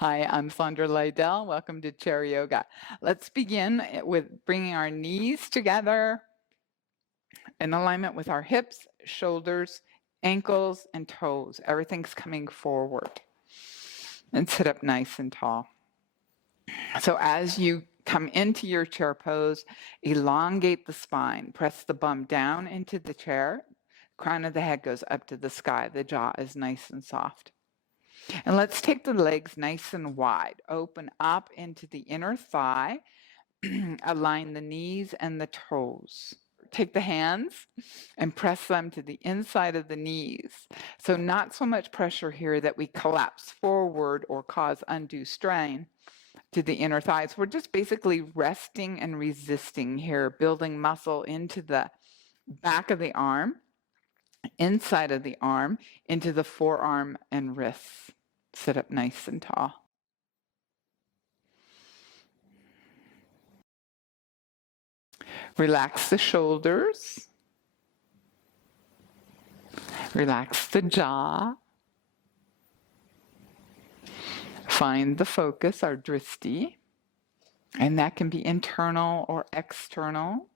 Hi, I'm Sandra Lydell. Welcome to Chair Yoga. Let's begin with bringing our knees together in alignment with our hips, shoulders, ankles, and toes. Everything's coming forward. And sit up nice and tall. So as you come into your chair pose, elongate the spine. Press the bum down into the chair. Crown of the head goes up to the sky. The jaw is nice and soft. And let's take the legs nice and wide. Open up into the inner thigh. Align the knees and the toes. Take the hands and press them to the inside of the knees. So not so much pressure here that we collapse forward or cause undue strain to the inner thighs. We're just basically resting and resisting here, building muscle into the back of the arm, inside of the arm, into the forearm and wrists. Sit up nice and tall. Relax the shoulders. Relax the jaw. Find the focus, our drishti, and that can be internal or external.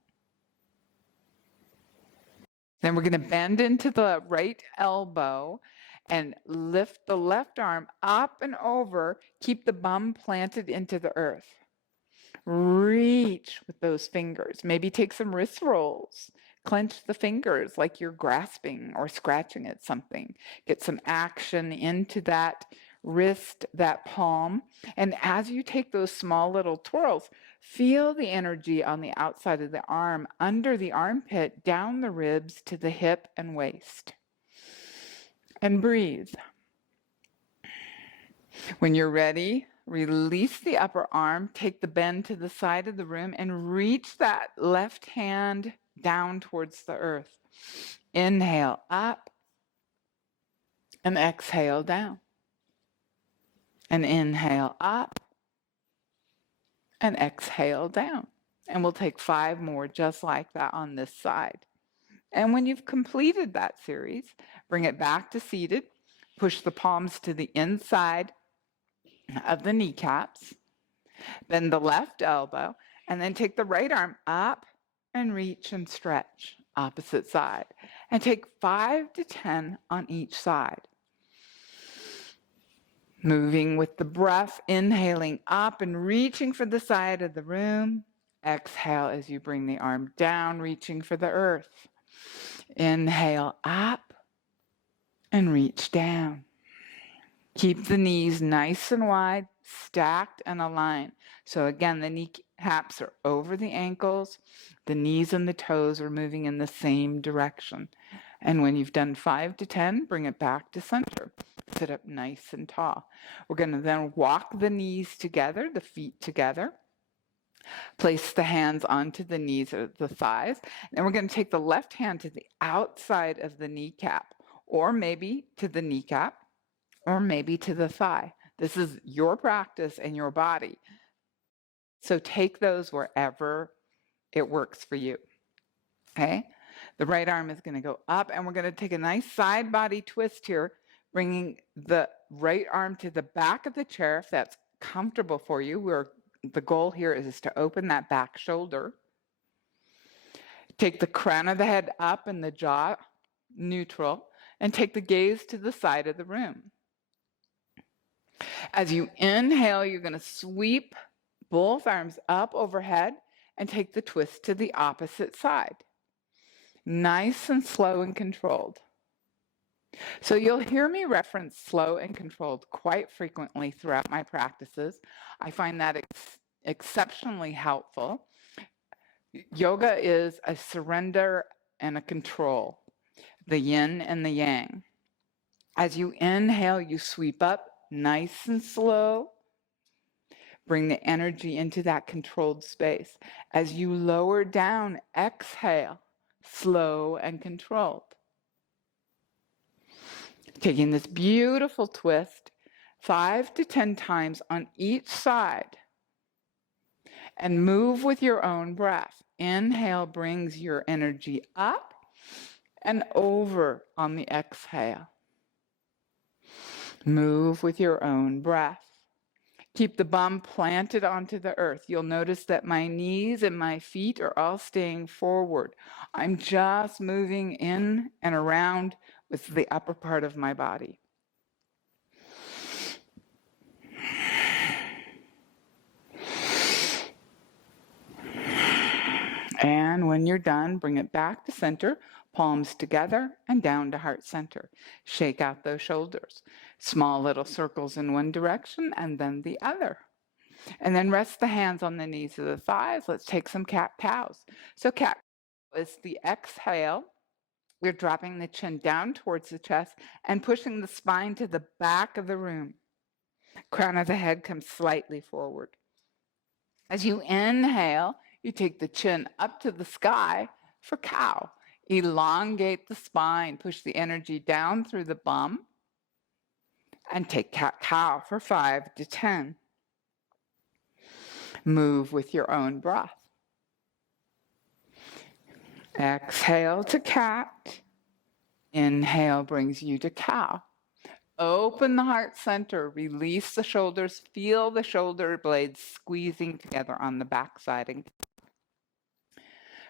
Then we're going to bend into the right elbow and lift the left arm up and over. Keep the bum planted into the earth. Reach with those fingers. Maybe take some wrist rolls. Clench the fingers like you're grasping or scratching at something. Get some action into that wrist, that palm. And as you take those small little twirls, feel the energy on the outside of the arm, under the armpit, down the ribs to the hip and waist. And breathe. When you're ready, release the upper arm, take the bend to the side of the room, and reach that left hand down towards the earth. Inhale up and exhale down. And inhale up and exhale down. And we'll take 5 more just like that on this side. And when you've completed that series, bring it back to seated. Push the palms to the inside of the kneecaps. Bend the left elbow. And then take the right arm up and reach and stretch opposite side. And take 5 to 10 on each side. Moving with the breath, inhaling up and reaching for the side of the room. Exhale as you bring the arm down, reaching for the earth. Inhale up and reach down. Keep the knees nice and wide, stacked and aligned. So again, the kneecaps are over the ankles. The knees and the toes are moving in the same direction. And when you've done 5 to 10, bring it back to center. Sit up nice and tall. We're going to then walk the knees together, the feet together. Place the hands onto the knees or the thighs. And we're going to take the left hand to the outside of the kneecap, or maybe to the kneecap, or maybe to the thigh. This is your practice and your body. So take those wherever it works for you. Okay? The right arm is going to go up, and we're going to take a nice side body twist here, bringing the right arm to the back of the chair if that's comfortable for you. The goal here is to open that back shoulder. Take the crown of the head up and the jaw neutral, and take the gaze to the side of the room. As you inhale, you're going to sweep both arms up overhead and take the twist to the opposite side. Nice and slow and controlled. So you'll hear me reference slow and controlled quite frequently throughout my practices. I find that exceptionally helpful. Yoga is a surrender and a control, the yin and the yang. As you inhale, you sweep up nice and slow. Bring the energy into that controlled space. As you lower down, exhale, slow and controlled. Taking this beautiful twist 5 to 10 times on each side. And move with your own breath. Inhale brings your energy up and over on the exhale. Move with your own breath. Keep the bum planted onto the earth. You'll notice that my knees and my feet are all staying forward. I'm just moving in and around with the upper part of my body. And when you're done, bring it back to center, palms together and down to heart center. Shake out those shoulders. Small little circles in one direction and then the other. And then rest the hands on the knees of the thighs. Let's take some cat-cows. So cat is the exhale. We're dropping the chin down towards the chest and pushing the spine to the back of the room. Crown of the head comes slightly forward. As you inhale, you take the chin up to the sky for cow. Elongate the spine, push the energy down through the bum, and take cat-cow for 5 to 10. Move with your own breath. Exhale to cat. Inhale brings you to cow. Open the heart center, release the shoulders, feel the shoulder blades squeezing together on the backside. And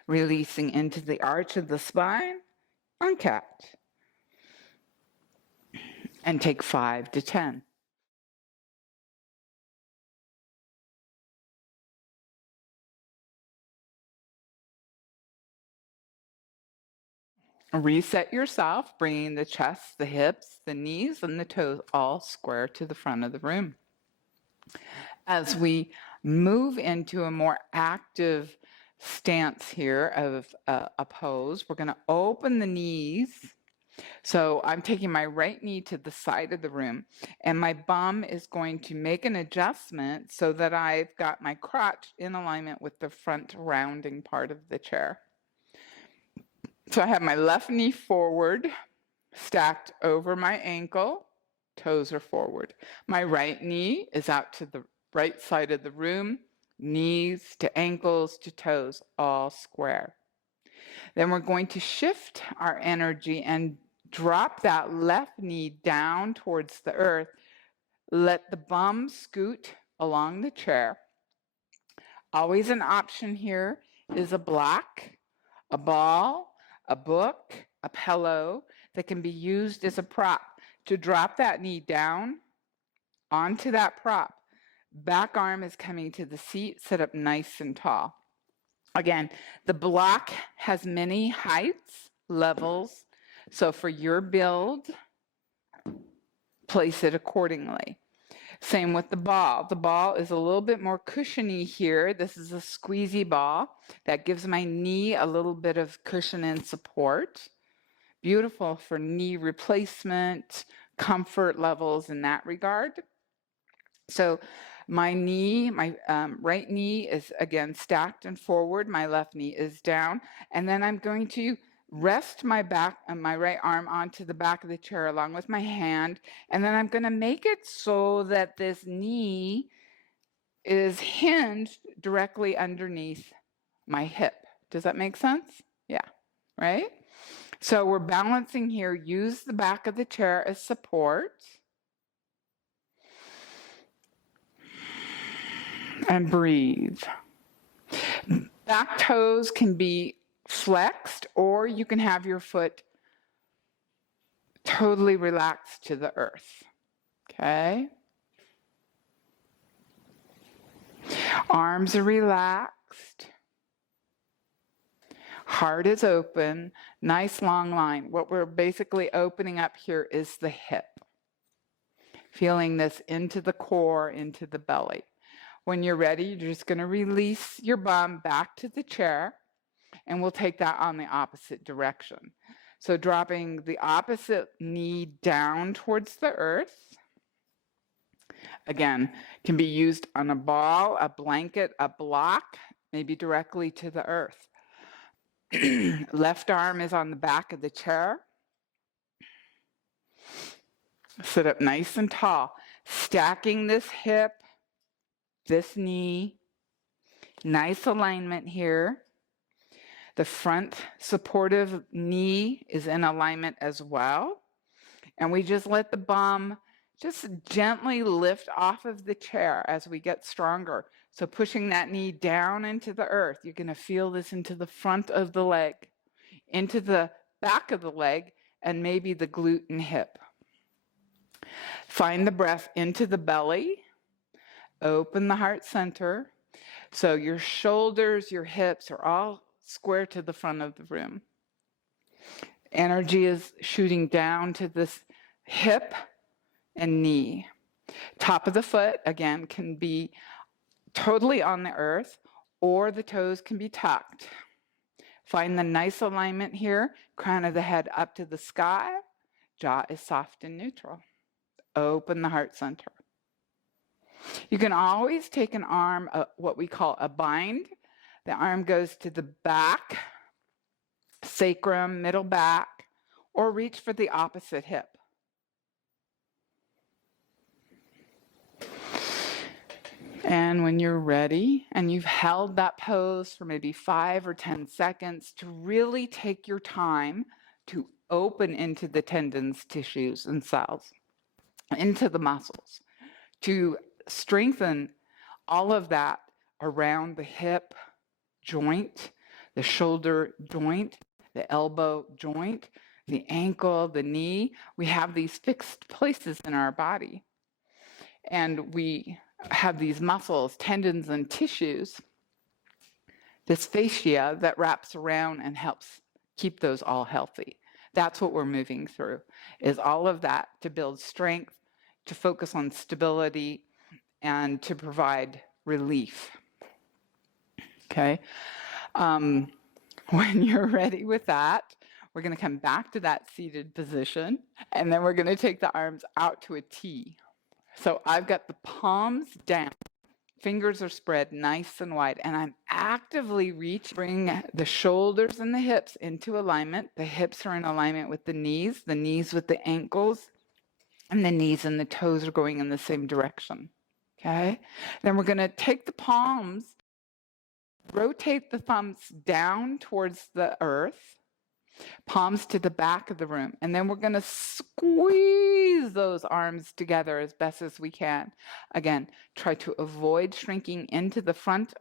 releasing into the arch of the spine on cat. And take 5 to 10. Reset yourself, bringing the chest, the hips, the knees, and the toes all square to the front of the room. As we move into a more active stance here of a pose, we're going to open the knees. So I'm taking my right knee to the side of the room, and my bum is going to make an adjustment so that I've got my crotch in alignment with the front rounding part of the chair. So I have my left knee forward, stacked over my ankle, toes are forward. My right knee is out to the right side of the room, knees to ankles to toes, all square. Then we're going to shift our energy and drop that left knee down towards the earth. Let the bum scoot along the chair. Always an option here is a block, a ball, a book, a pillow that can be used as a prop to drop that knee down onto that prop. Back arm is coming to the seat, sit up nice and tall. Again, the block has many heights, levels, so for your build, place it accordingly. Same with the ball. The ball is a little bit more cushiony here. This is a squeezy ball that gives my knee a little bit of cushion and support. Beautiful for knee replacement, comfort levels in that regard. So my knee, my right knee is again stacked and forward. My left knee is down. And then I'm going to rest my back and my right arm onto the back of the chair along with my hand. And then I'm going to make it so that this knee is hinged directly underneath my hip. Does that make sense? Yeah, right? So we're balancing here. Use the back of the chair as support. And breathe. Back toes can be flexed, or you can have your foot totally relaxed to the earth. Okay? Arms are relaxed. Heart is open. Nice long line. What we're basically opening up here is the hip. Feeling this into the core, into the belly. When you're ready, you're just going to release your bum back to the chair, and we'll take that on the opposite direction. So dropping the opposite knee down towards the earth. Again, can be used on a ball, a blanket, a block, maybe directly to the earth. Left arm is on the back of the chair. Sit up nice and tall, stacking this hip, this knee, nice alignment here. The front supportive knee is in alignment as well. And we just let the bum just gently lift off of the chair as we get stronger. So pushing that knee down into the earth. You're going to feel this into the front of the leg, into the back of the leg, and maybe the glute and hip. Find the breath into the belly. Open the heart center. So your shoulders, your hips are all square to the front of the room. Energy is shooting down to this hip and knee. Top of the foot, again, can be totally on the earth, or the toes can be tucked. Find the nice alignment here. Crown of the head up to the sky. Jaw is soft and neutral. Open the heart center. You can always take an arm, what we call a bind. The arm goes to the back, sacrum, middle back, or reach for the opposite hip. And when you're ready and you've held that pose for maybe 5 or 10 seconds, to really take your time to open into the tendons, tissues, and cells, into the muscles, to strengthen all of that around the hip joint, the shoulder joint, the elbow joint, the ankle, the knee. We have these fixed places in our body. And we have these muscles, tendons, and tissues, this fascia that wraps around and helps keep those all healthy. That's what we're moving through, is all of that to build strength, to focus on stability, and to provide relief. Okay? When you're ready with that, we're going to come back to that seated position, and then we're going to take the arms out to a T. So I've got the palms down, fingers are spread nice and wide, and I'm actively reaching, bring the shoulders and the hips into alignment. The hips are in alignment with the knees with the ankles, and the knees and the toes are going in the same direction. Okay? Then we're going to take the palms, rotate the thumbs down towards the earth, palms to the back of the room, and then we're going to squeeze those arms together as best as we can. Again, try to avoid shrinking into the front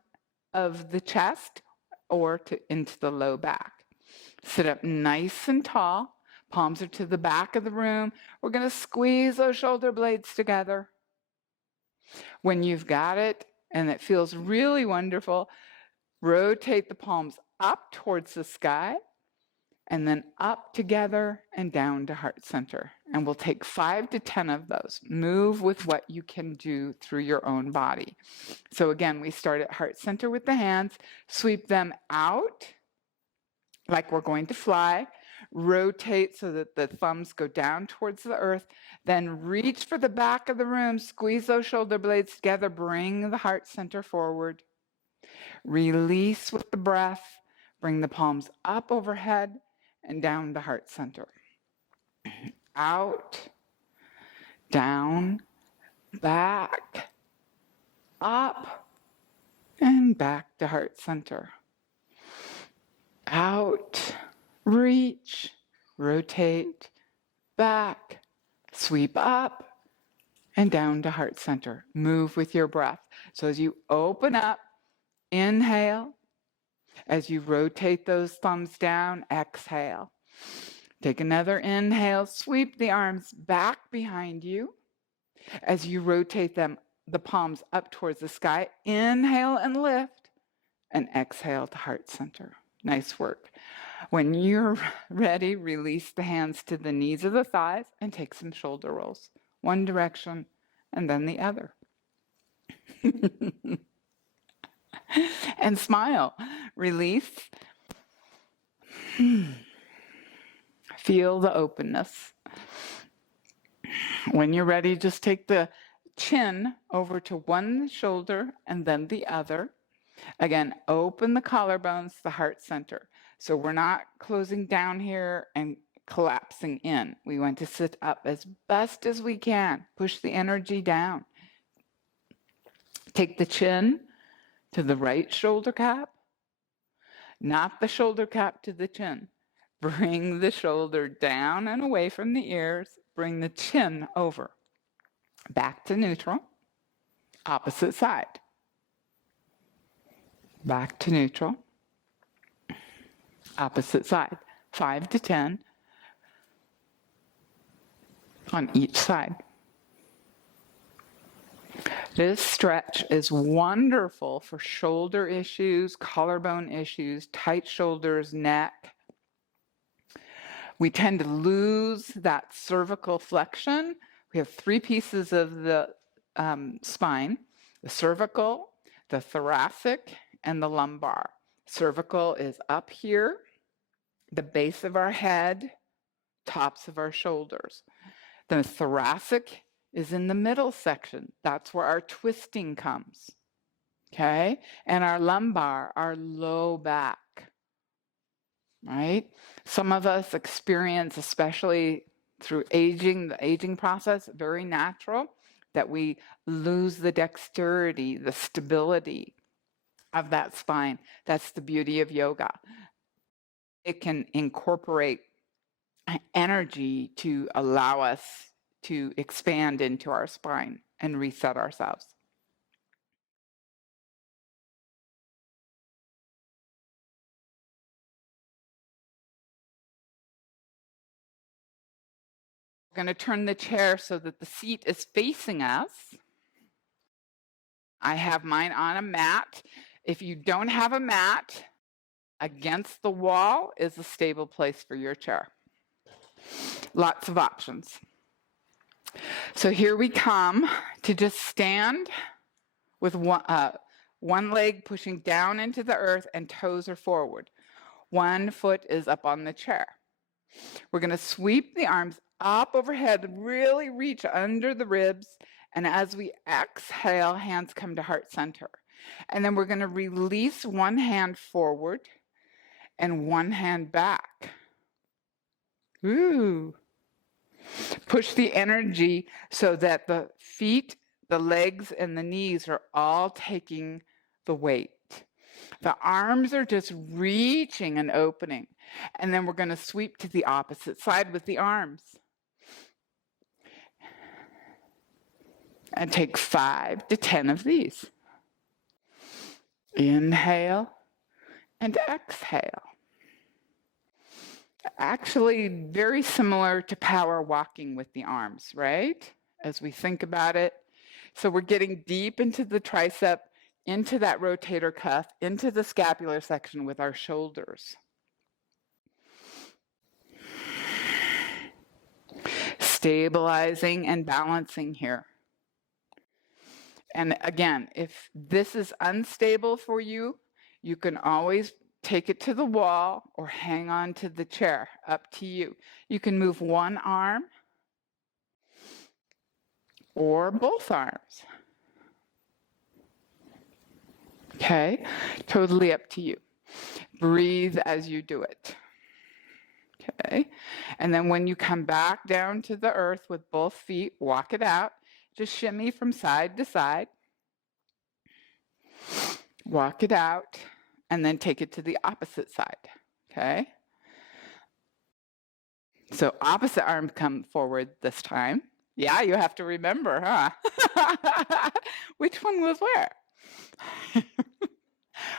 of the chest or into the low back. Sit up nice and tall. Palms are to the back of the room. We're going to squeeze those shoulder blades together. When you've got it and it feels really wonderful, rotate the palms up towards the sky, and then up together and down to heart center. And we'll take 5 to 10 of those. Move with what you can do through your own body. So again, we start at heart center with the hands, sweep them out like we're going to fly, rotate so that the thumbs go down towards the earth, then reach for the back of the room, squeeze those shoulder blades together, bring the heart center forward. Release with the breath, bring the palms up overhead, and down to heart center. Out, down, back, up, and back to heart center. Out, reach, rotate, back, sweep up, and down to heart center. Move with your breath. So as you open up, inhale. As you rotate those thumbs down, exhale. Take another inhale, sweep the arms back behind you. As you rotate them, the palms up towards the sky, inhale and lift, and exhale to heart center. Nice work. When you're ready, release the hands to the knees of the thighs and take some shoulder rolls. One direction and then the other. And smile. Release. Feel the openness. When you're ready, just take the chin over to one shoulder and then the other. Again, open the collarbones, the heart center. So we're not closing down here and collapsing in. We want to sit up as best as we can. Push the energy down. Take the chin to the right shoulder cap, not the shoulder cap to the chin. Bring the shoulder down and away from the ears. Bring the chin over. Back to neutral. Opposite side. Back to neutral. Opposite side. 5 to 10 on each side. This stretch is wonderful for shoulder issues, collarbone issues, tight shoulders, neck. We tend to lose that cervical flexion. We have 3 pieces of the spine: the cervical, the thoracic, and the lumbar. Cervical is up here, the base of our head, tops of our shoulders. The thoracic is in the middle section. That's where our twisting comes. Okay? And our lumbar, our low back. Right? Some of us experience, especially through aging, the aging process, very natural, that we lose the dexterity, the stability of that spine. That's the beauty of yoga. It can incorporate energy to allow us to expand into our spine and reset ourselves. We're going to turn the chair so that the seat is facing us. I have mine on a mat. If you don't have a mat, against the wall is a stable place for your chair. Lots of options. So here we come to just stand with one leg pushing down into the earth and toes are forward. One foot is up on the chair. We're going to sweep the arms up overhead, really reach under the ribs. And as we exhale, hands come to heart center. And then we're going to release one hand forward and one hand back. Ooh. Push the energy so that the feet, the legs, and the knees are all taking the weight. The arms are just reaching and opening. And then we're going to sweep to the opposite side with the arms. And take 5 to 10 of these. Inhale and exhale. Actually, very similar to power walking with the arms, right? As we think about it. So we're getting deep into the tricep, into that rotator cuff, into the scapular section with our shoulders. Stabilizing and balancing here. And again, if this is unstable for you, you can always take it to the wall or hang on to the chair, up to you. You can move one arm or both arms. Okay, totally up to you. Breathe as you do it. Okay, and then when you come back down to the earth with both feet, walk it out. Just shimmy from side to side. Walk it out, and then take it to the opposite side, okay? So opposite arm come forward this time. Yeah, you have to remember, huh? Which one was where?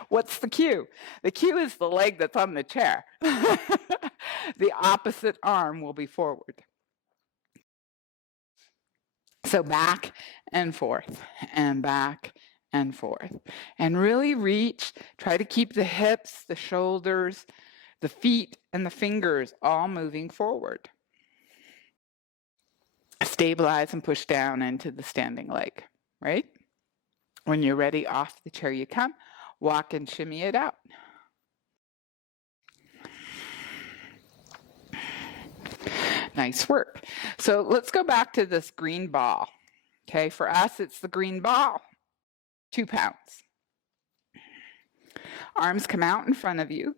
What's the cue? The cue is the leg that's on the chair. The opposite arm will be forward. So back and forth, and back and forth. And really reach, try to keep the hips, the shoulders, the feet, and the fingers all moving forward. Stabilize and push down into the standing leg, right? When you're ready, off the chair you come. Walk and shimmy it out. Nice work. So let's go back to this green ball. Okay, for us, it's the green ball. 2 pounds. Arms come out in front of you.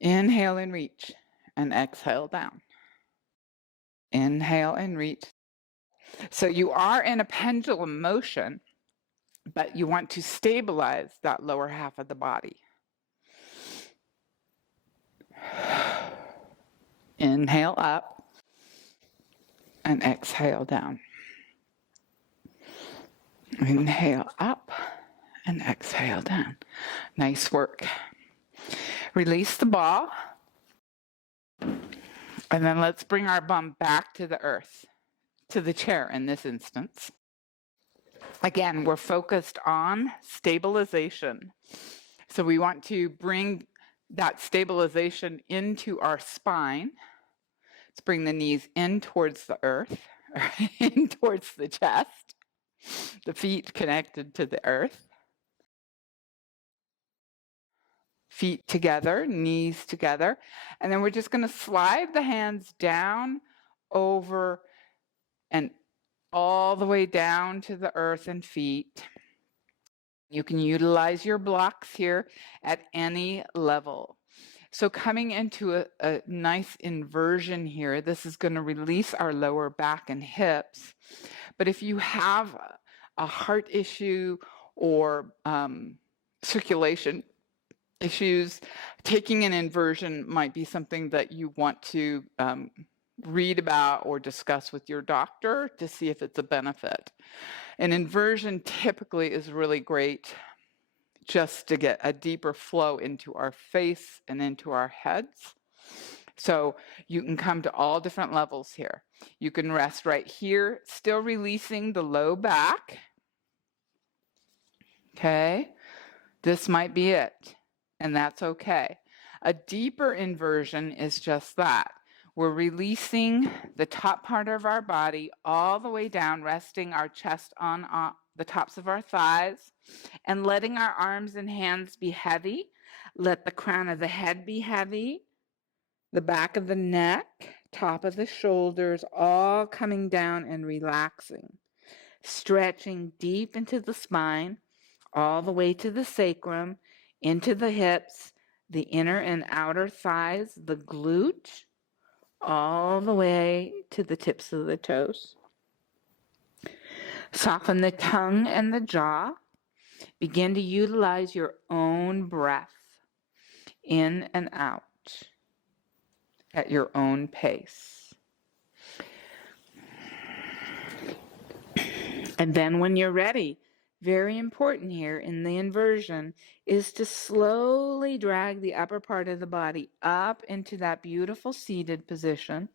Inhale and reach, and exhale down. Inhale and reach. So you are in a pendulum motion, but you want to stabilize that lower half of the body. Inhale up and exhale down. Inhale up and exhale down. Nice work. Release the ball. And then let's bring our bum back to the earth, to the chair in this instance. Again, we're focused on stabilization. So we want to bring that stabilization into our spine. Let's bring the knees in towards the earth, in towards the chest, the feet connected to the earth. Feet together, knees together. And then we're just going to slide the hands down, over, and all the way down to the earth and feet. You can utilize your blocks here at any level. So coming into a nice inversion here, this is going to release our lower back and hips. But if you have a heart issue or circulation issues, taking an inversion might be something that you want to read about or discuss with your doctor to see if it's a benefit. An inversion typically is really great just to get a deeper flow into our face and into our heads. So you can come to all different levels here. You can rest right here, still releasing the low back. Okay, this might be it, and that's okay. A deeper inversion is just that. We're releasing the top part of our body all the way down, resting our chest on the tops of our thighs, and letting our arms and hands be heavy. Let the crown of the head be heavy, the back of the neck, top of the shoulders, all coming down and relaxing. Stretching deep into the spine, all the way to the sacrum, into the hips, the inner and outer thighs, the glute, all the way to the tips of the toes. Soften the tongue and the jaw. Begin to utilize your own breath in and out at your own pace. And then when you're ready, very important here in the inversion is to slowly drag the upper part of the body up into that beautiful seated position.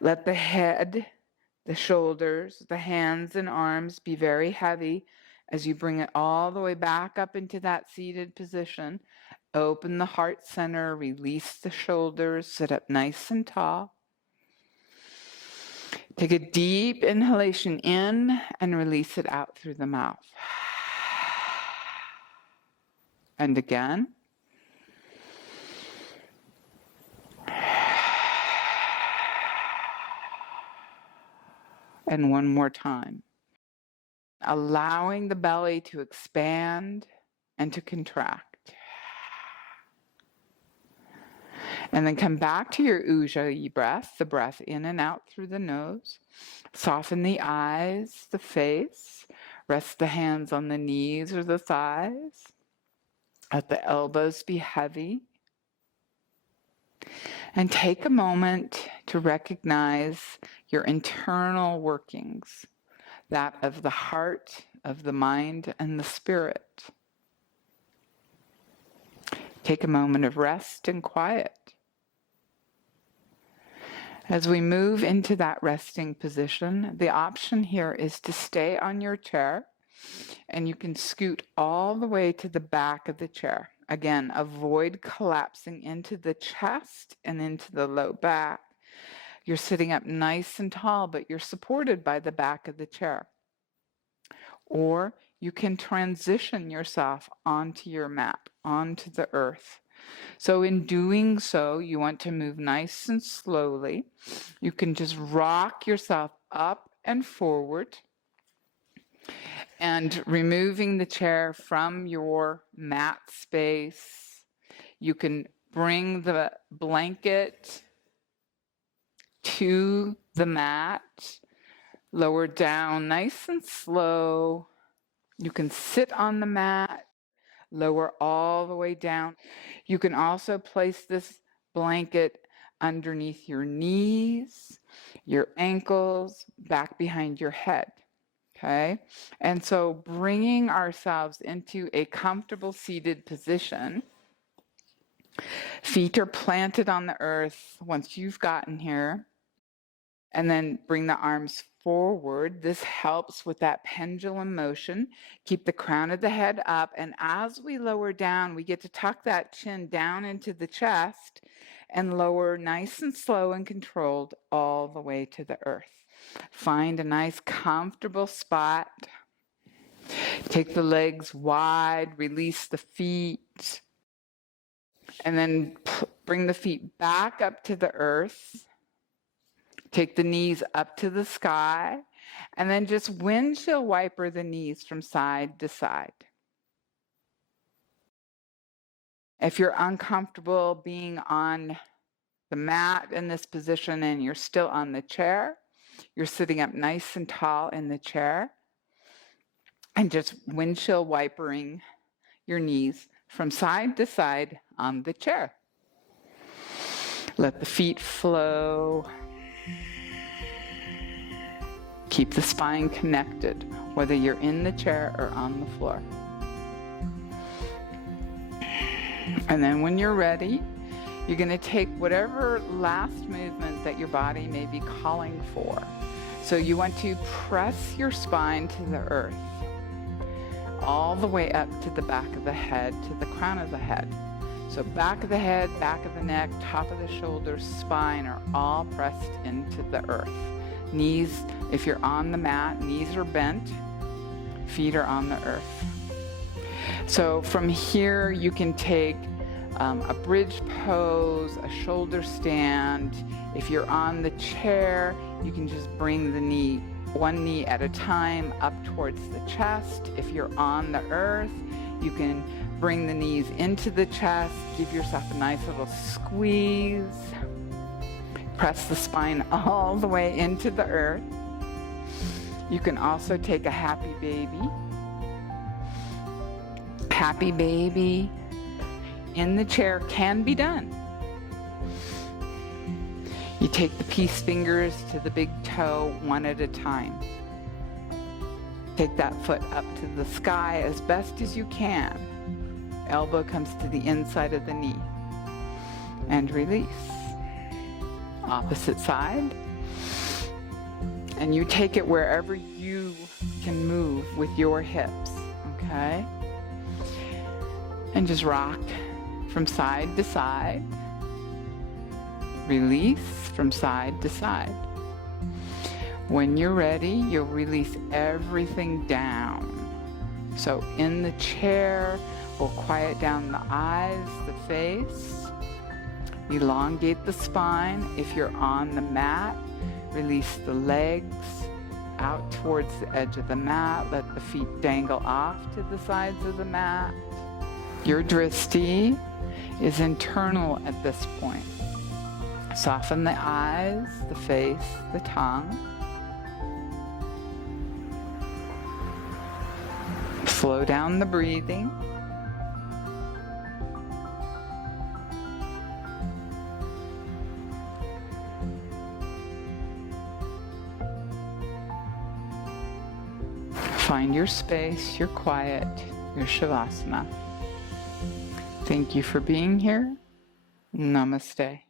Let the head, the shoulders, the hands and arms be very heavy as you bring it all the way back up into that seated position. Open the heart center, release the shoulders, sit up nice and tall. Take a deep inhalation in and release it out through the mouth. And again. And one more time. Allowing the belly to expand and to contract. And then come back to your Ujjayi breath, the breath in and out through the nose. Soften the eyes, the face. Rest the hands on the knees or the thighs. Let the elbows be heavy. And take a moment to recognize your internal workings, that of the heart, of the mind, and the spirit. Take a moment of rest and quiet. As we move into that resting position, the option here is to stay on your chair, and you can scoot all the way to the back of the chair. Again, avoid collapsing into the chest and into the low back. You're sitting up nice and tall, but you're supported by the back of the chair. Or you can transition yourself onto your mat, onto the earth. So in doing so, you want to move nice and slowly. You can just rock yourself up and forward and removing the chair from your mat space. You can bring the blanket to the mat, lower down nice and slow. You can sit on the mat, lower all the way down. You can also place this blanket underneath your knees, your ankles, back behind your head. Okay, and so bringing ourselves into a comfortable seated position. Feet are planted on the earth once you've gotten here. And then bring the arms forward. This helps with that pendulum motion. Keep the crown of the head up. And as we lower down, we get to tuck that chin down into the chest and lower nice and slow and controlled all the way to the earth. Find a nice comfortable spot. Take the legs wide, release the feet, and then bring the feet back up to the earth. Take the knees up to the sky, and then just windshield wiper the knees from side to side. If you're uncomfortable being on the mat in this position and you're still on the chair, you're sitting up nice and tall in the chair, and just windshield wipering your knees from side to side on the chair. Let the feet flow. Keep the spine connected, whether you're in the chair or on the floor. And then when you're ready, you're going to take whatever last movement that your body may be calling for. So you want to press your spine to the earth, all the way up to the back of the head, to the crown of the head. So back of the head, back of the neck, top of the shoulders, spine are all pressed into the earth. Knees, if you're on the mat, knees are bent, feet are on the earth. So from here, you can take a bridge pose, a shoulder stand. If you're on the chair, you can just bring the knee, one knee at a time, up towards the chest. If you're on the earth, you can bring the knees into the chest, give yourself a nice little squeeze. Press the spine all the way into the earth. You can also take a happy baby. Happy baby in the chair can be done. You take the peace fingers to the big toe one at a time. Take that foot up to the sky as best as you can. Elbow comes to the inside of the knee. And release. Opposite side. And you take it wherever you can move with your hips, okay? And just rock from side to side. Release from side to side. When you're ready, you'll release everything down. So in the chair, we'll quiet down the eyes, the face. Elongate the spine. If you're on the mat, release the legs out towards the edge of the mat. Let the feet dangle off to the sides of the mat. Your drishti is internal at this point. Soften the eyes, the face, the tongue. Slow down the breathing. Find your space, your quiet, your shavasana. Thank you for being here. Namaste.